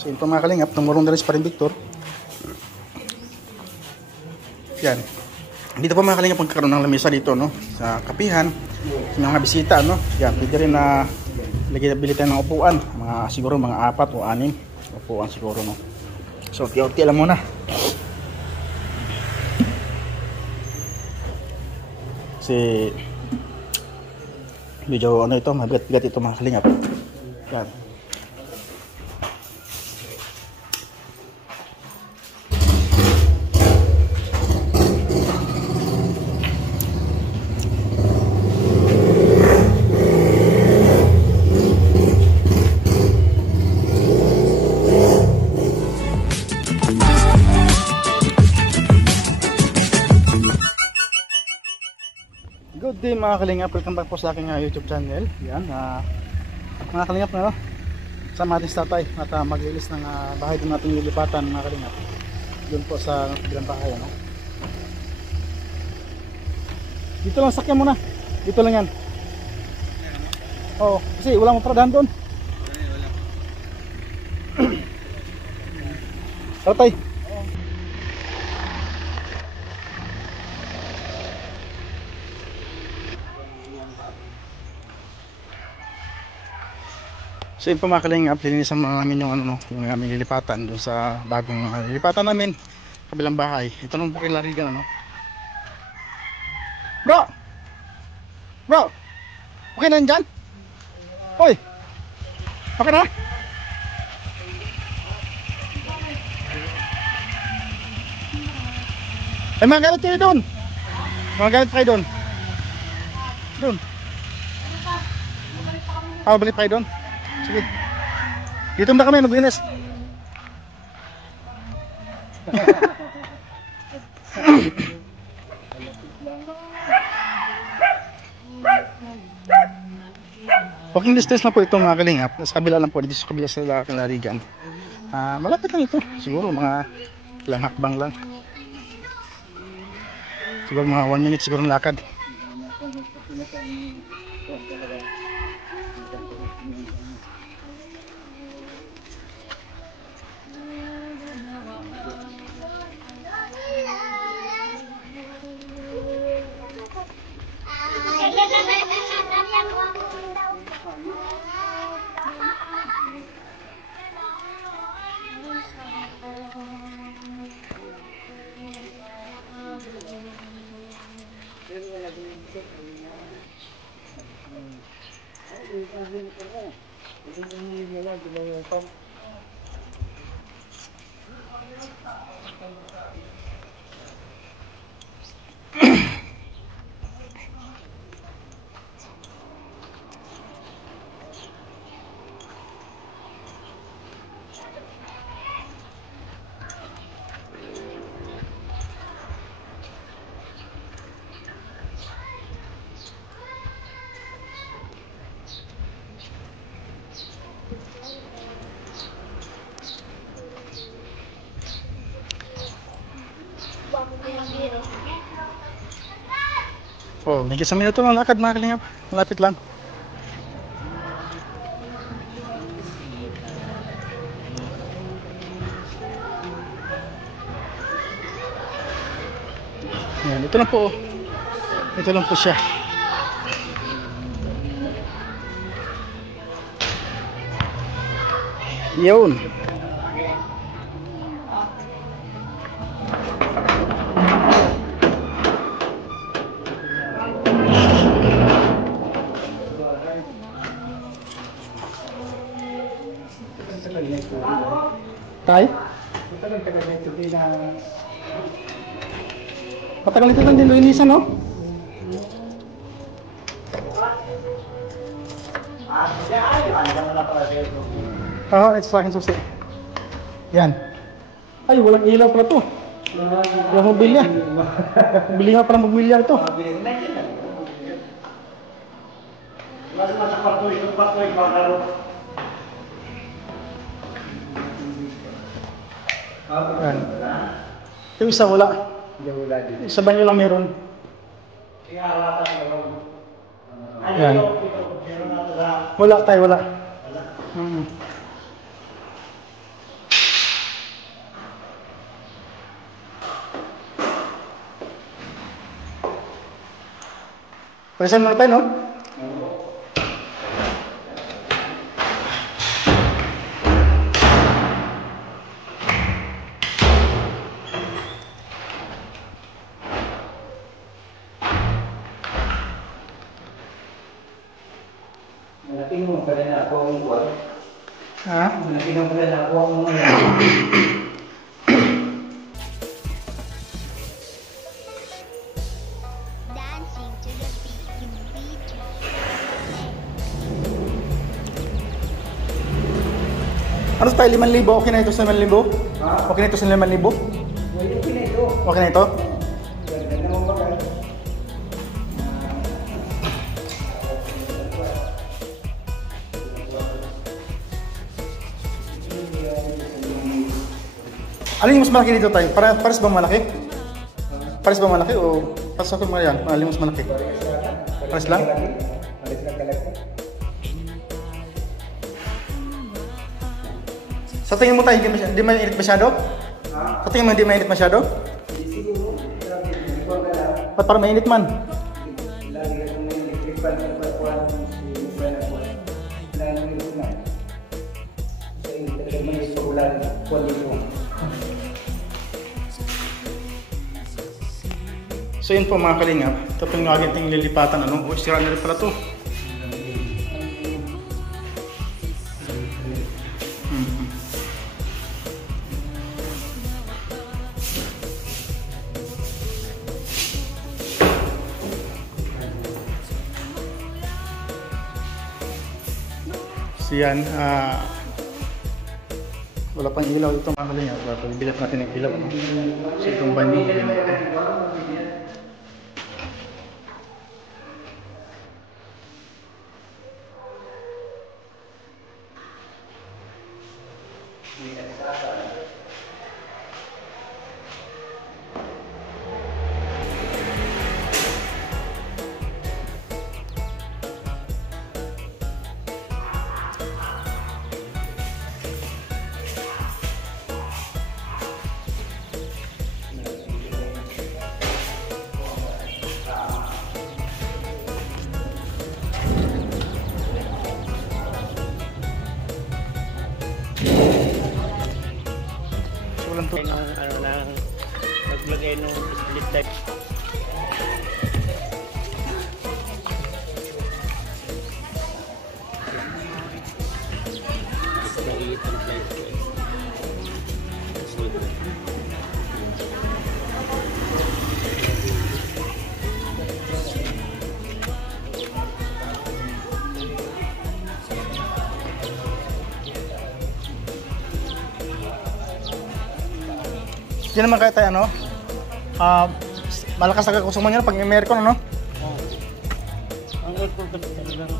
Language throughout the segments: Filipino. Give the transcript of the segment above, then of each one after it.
So yun po mga kalingap, tumurong na rin si Paring Victor. Yan. Dito po mga kalingap magkakaroon ng lamesa dito, no? Sa kapihan, sa mga bisita, no? Yan, pwede rin na bili tayo ng upuan. Siguro mga 4 o 6 upuan siguro, no? So, tiyo-tiyo lang muna. Kasi medyo ano ito, mabigat-bigat ito mga kalingap. Yan. Good day mga kalingap, welcome back po sa aking YouTube channel. Yan, mga kalingap na, no? Sama natin sa tatay at maglilis ng bahay din natin lilipatan mga kalingap. Doon po sa bilang bahay, no? Dito lang, sakyan muna. Dito lang yan. Oo, kasi wala mo paradahan doon. Tatay. So yun po mga kalingap, linisan namin yung yung aming lilipatan doon sa bagong lilipatan namin kabilang bahay. Ito nung bukil larigan, ano. Bro! Bro! Okay na dyan? Hoy! Okay na? Ay, mga gamit kayo doon! Mga gamit pa kayo doon! Doon! Balik pa kayo doon? Sige. Dito na kami maglinis. Walking distance na po itong mga kalingap. Sa kabila lang po, dito sa kabila sa Larigan. Malapit lang ito. Siguro mga ilang hakbang lang. Siguro mga 1 minute siguro ng lakad. Oh, may isang minuto lang lakad mga kalingap. Malapit lang. Yan, ito lang po. Ito lang po siya. Yun. Tay? Patagal ito lang din linisan, no? Oo, ito sa akin susi. Yan. Ay, walang ilaw pala to. Walang mobilya. Bili nga pala mobilya ito. Yan. Yung isa wala. Isa banyo lang meron. Yan. Wala tayo, wala. Palisan muna tayo, no? Malapit mo pala na ako ang buwan. Ha? Malapit mo pala na ako ang mga. Dancing to the beat in beat. Ano tayo, 5,000? Okay na ito sa 5,000? Ha? Okay na ito sa 5,000? Okay na ito. Okay na ito? Ganda naman ba kayo? Alin yung mas malaki dito tayo? Pares ba malaki? Pares ba malaki o pares ako mga yan? Alin yung mas malaki? Pares lang? Pares lang talaga. Sa tingin mo tayo, hindi mainit masyado? Ha? Sa tingin mo hindi mainit masyado? Hindi siguro. Grabe, hindi ko alam. Ba't parang mainit man? Lagi ako may electric fan sa pagkuhan. Hindi ko alam po. Lagi ko na. Sa inyo talaga may solar. Kuhan dito. So yun po mga kalingap, ito po yung lagi nating lilipatan, ano? O, sira na rin pala to. So yan, wala pang ilaw ito mga kalingap, bibilat natin ng ilaw, ano? So itong banyo, yan ito. Walang to. Ano na naglagay ng split type. Maliit ang flight ko eh. Hindi naman kaya tayo ano, malakas na kakusuman nyo pag may aircon ano? Ang aircon kasi talagang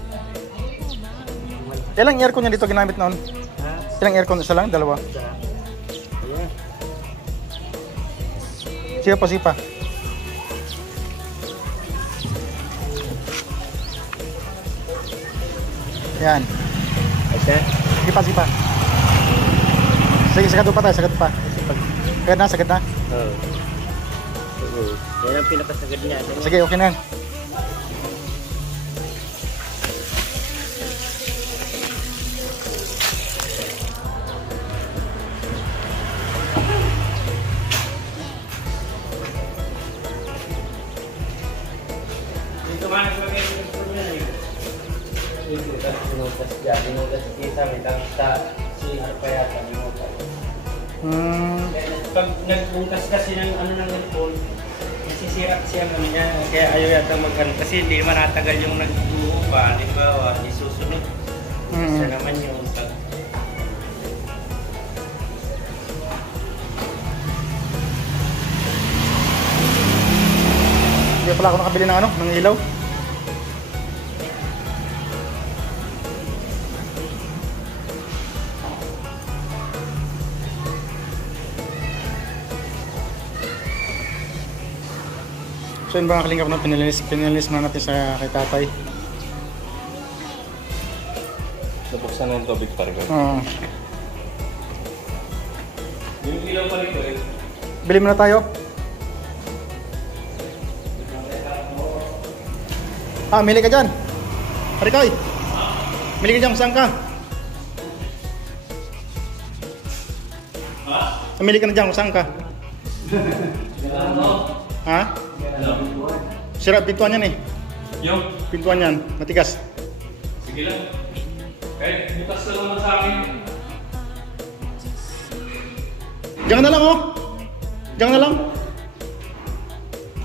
Ilang aircon nyo dito ginamit noon? ha? Ilang aircon? Isa lang? Dalawa? Ayan. Sige pa, sige pa. Yan. Asa? Sige pa, sige pa. Sige, sagad pa tayo, sagad pa. Sagad na, sagad na. Oo. Oo. Yan ang pinakasagad niya. Sige, okay na yan. Dito ka naglagay ng aircon niya eh. Sinutas dyan. Sinutas kita. May tangta. CR pa yata. Sinutas. Pag nagbukas kasi ng ano ng aircon, nasisira kasi ang ano niya. Kaya ayaw yata mag-ano. Kasi hindi manatagal yung nagbuo pa. Halimbawa, isusunod. Isa naman yung pag... Hindi pala ako nakabili ng ano, ng ilaw. So yun ba ang kalingap na pinilinis na natin sa kay tatay. Nabuksan na yung tubig talaga. Oo. Yung ilaw pa rito eh. Bili muna tayo. Ah, mili ka dyan. Parikoy. Mili ka dyan, saan ka? Mili ka na dyan, saan ka? Ha? Sira pintuan yan eh. Yung? Pintuan yan, matigas. Sige lang. Kahit bukas na naman sa akin. Diyan na lang oh. Diyan na lang.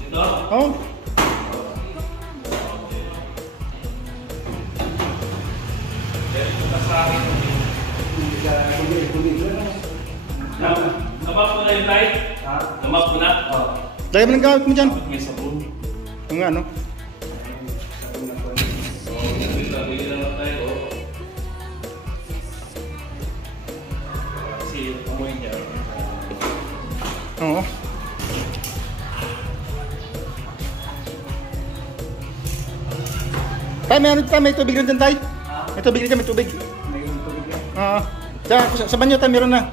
Ito? Oh. Kahit bukas sa akin. Namap mo na yung light? Ha? Namap mo na? Oo. Lagay mo ng gamit mo dyan. May sabon. Ang nga, no? Bili lang tayo. Kasi amoy niya. Oo. Tay, may tubig rin dyan, Tay. May tubig rin dyan, may tubig. May tubig yan. Oo. Diyan, sa banyo, Tay, meron na.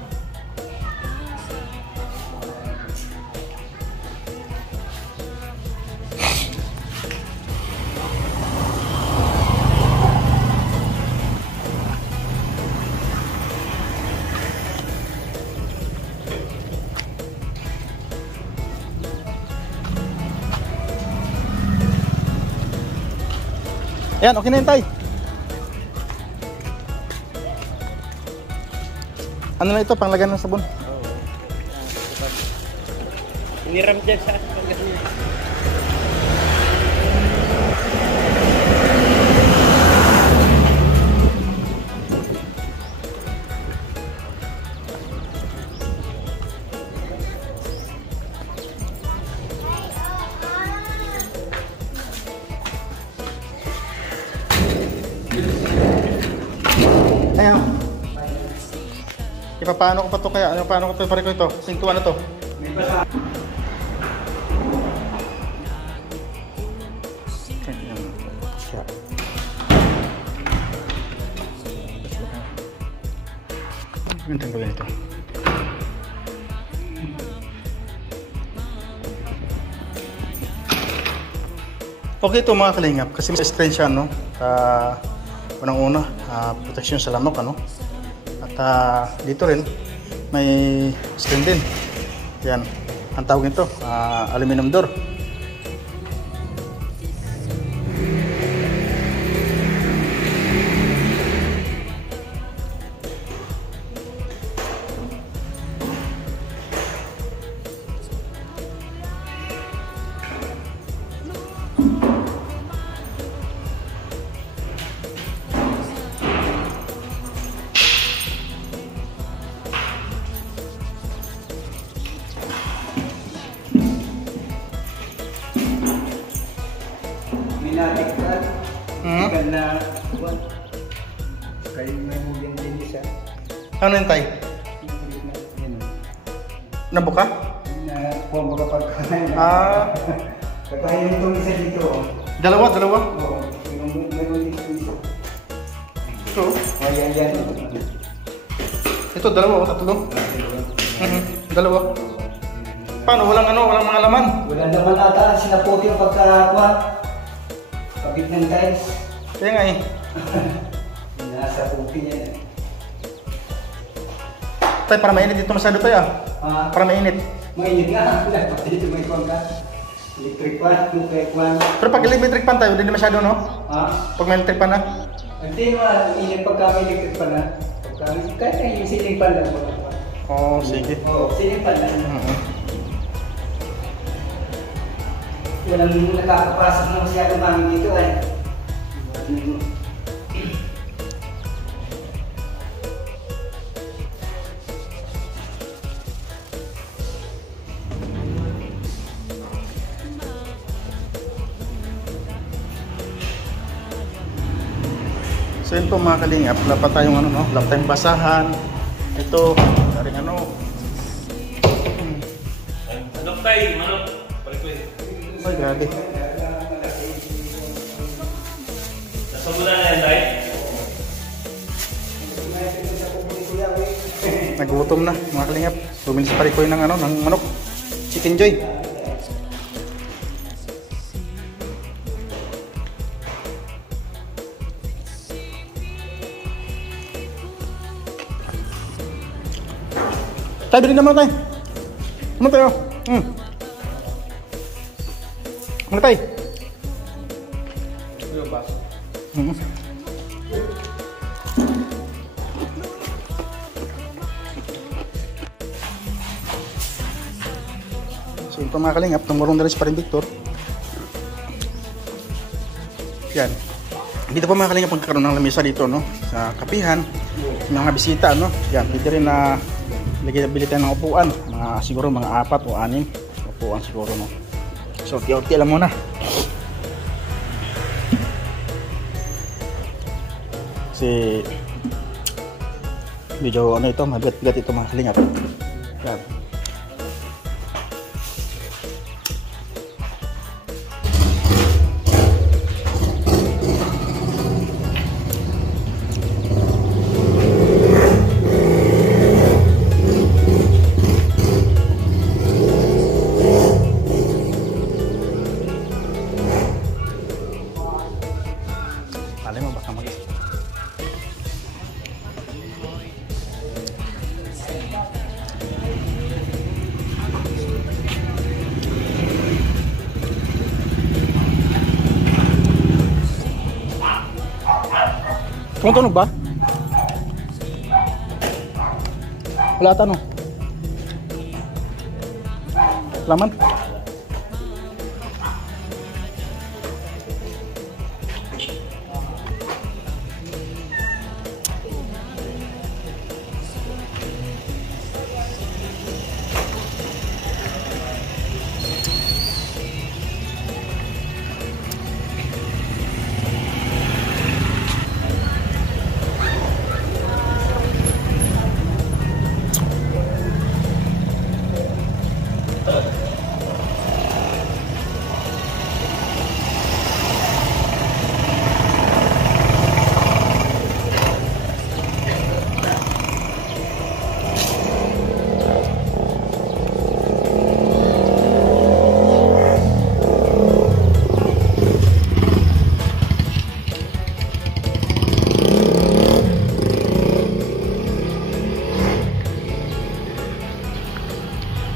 Ayan, okay na yun, Tay. Ano na ito, panglagyan ng sabon? Iniram dyan sa pagkakanya. Ayan. Ipapaano ko pa to kaya? Ano, paano ko pa rin ko ito? Pintuan na to. May basa. Ayan. Siya. Gantang ko ito. Okay ito mga kalingap kasi may screen siya, no? Unang-una, protection sa lamok, ano? At dito rin may screen din. Yan, ang tawag nito, aluminum door. Minatiktan. Mhm. Ikan na buwan. Kayo may mugin din isa. Ano yun, Tay? Yan. Nabuka? Na pombo kapag kain. Kakain itong isa dito. Dalawa. Oo. Meron dito isa. Ito. Yan. Ito, dalawa o tatlo? Dalawa. Paano? Walang mga laman? Wala naman ata sinaputi yung pagkakakuha. Pagit ng tiles. Kaya nga eh. Nasa puti niya. Tay, para mainit dito masyado tayo Para mainit. Mainit nga. Pati dito may kuwan ka. Electric fan, electric fan. Pero pag electric pan tayo, hindi masyado, no? Pag may electric pan na. Hindi nga, init pagka may electric fan na. Kahit yung ceiling fan lang. Oo, sige. Oo, ceiling fan lang. Walang nakakapasok na masyado mami dito eh. So yun po mga kalingap, wala pa tayong ano, no? Wala pa tayong basahan. Ito, daring ano. Manok tayo, manok. Balik ko eh. Ay, gabi. Nasabunan na yan tayo. Nagutom na mga kalingap. Bumili sa Parikoy ng ano, ng manok. Chicken Joy. Tayo, bilhin naman tayo. Ano tayo? Ano tayo? Yung baso. So ito mga kalingap, tumurong na rin si Paring Victor. Yan. Dito po mga kalingap magkakaroon ng lamesa dito, no? Sa kapihan. Sa mga bisita, no? Yan, pwede rin na bilitan ng upuan. Siguro mga 4 o 6 upuan siguro, no? So, tiyo-tiyo lang muna. Kasi medyo ano ito, mabigat-bigat ito mga kalingap. Yan. Alay mo baka mag Tumutunog ba? Wala ata no? Laman?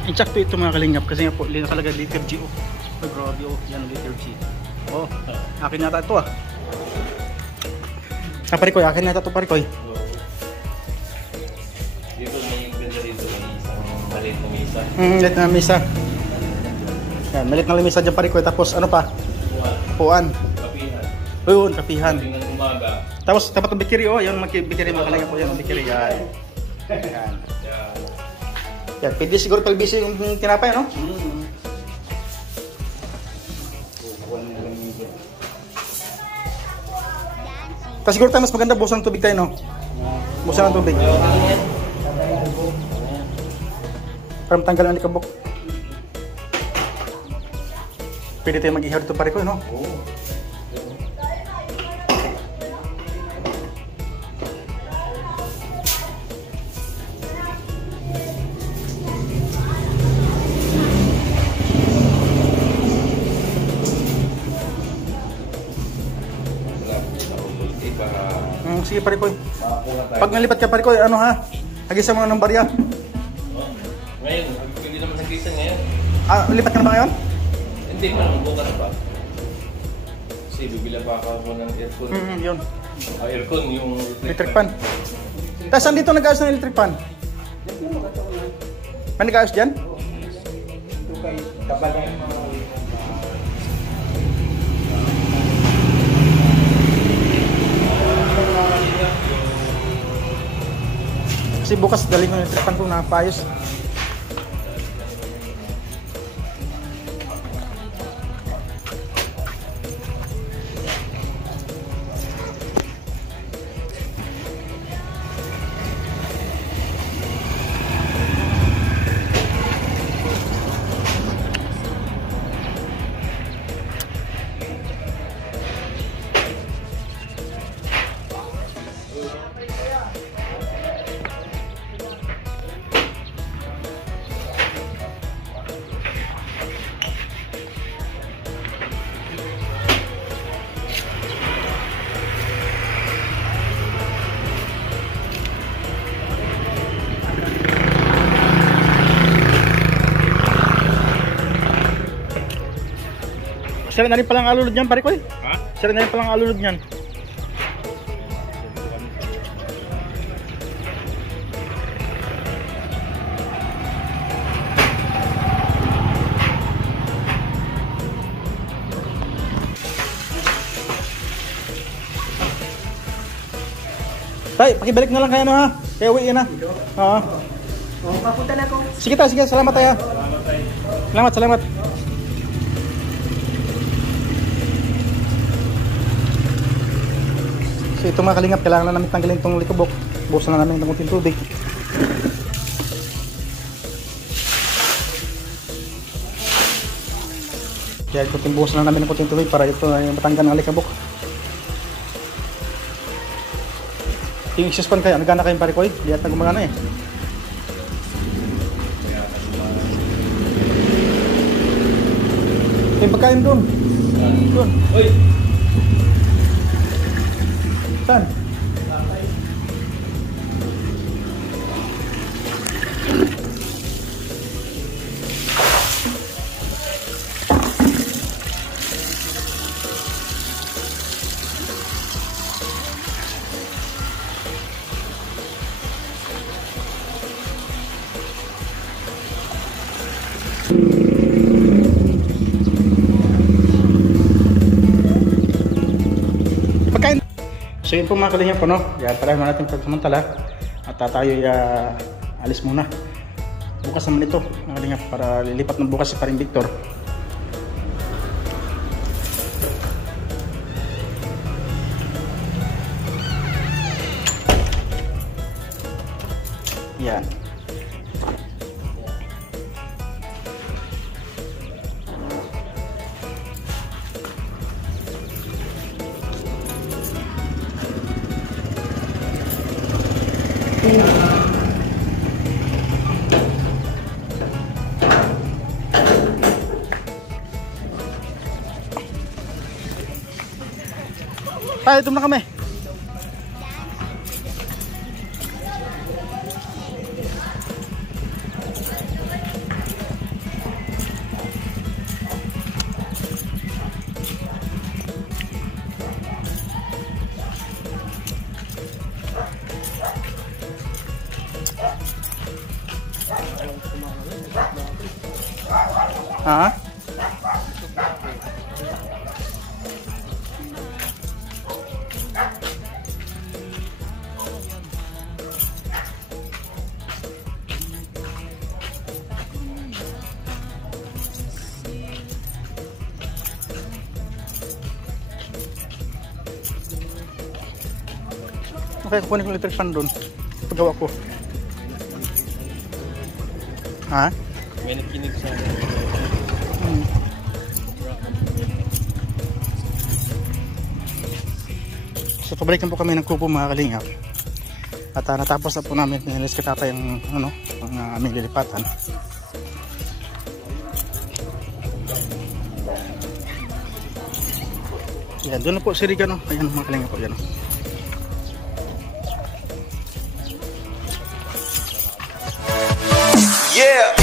Insakto ito mga kalingap kasi nga po nakalagay liter G. Oh, grabe oh, yan liter G. Oh, akin nata ito ah. Parikoy, akin nata ito parikoy. Dito may ganda dito, may isang maliit na misa. Maliit na misa. Yan, maliit na misa dyan parikoy. Tapos ano pa? Puan. Kapihan. Ayun, kapihan. Tingnan umaga. Tapos tapat ng bikiri oh, yung bikiri mga kalingap po yan, bikiri yan. Yan. Yan. Yan, pwede siguro palbisi yung tinapay, no? Tapos siguro tayo mas maganda busan ng tubig tayo, no? Busan ng tubig. Para matanggal ang likabok. Pwede tayo mag-ihaw dito pare ko, no? Sige pare ko. Pag nalipat ka pare ko, ano ha? Hagisan mo ng barya. Ngayon, hindi naman nagisan ngayon. Ah, lipat ka na ba ngayon? Hindi pa naman bukas pa. Kasi bibila pa ako ng aircon. Yun. Aircon yung Electric fan. Tapos saan dito nag-ayos ng electric fan? May nag-ayos dyan? Ito kayo, kabalang Kasi bukas dali ko ng electric fan ko na paayos. Sira na rin palang alulod niyan, pare ko eh. Ha? Sira na rin palang alulod niyan. Tay, pakibalik na lang kaya ha. Kaya uwi na. Oo. Oh, papunta na ako. Sige tayo, sige. Salamat tayo. Salamat, salamat. So ito mga kalingap, kailangan na namin tanggalin itong likobok. Buhusan na namin ng kunting tubig. Kaya buhusan na namin ng kunting tubig para ito ay matanggal ng likobok. Yung exhaust fan kaya, nagana kayong pare ko eh. Lihat na gumagana eh. Yung pagkain doon. Doon. Uy! Saan? Pagkain. So yun po mga kalingap po, no? Yan, pala natin pagsamantala. At tayo alis muna. Bukas naman ito mga kalingap para lilipat ng bukas si Paring Victor. Yan. Tayo, ito na kami. Ha? Okay, kukunin ko electric fan doon. Pagawa ko. Ha? May nakinig sa So pabalikan po kami ng kupo mga kalingap. At natapos na po namin nilis ka tatay ang aming lilipatan. Yan, doon na po si Riga, no? Ayan mga kalingap po yan. Yeah.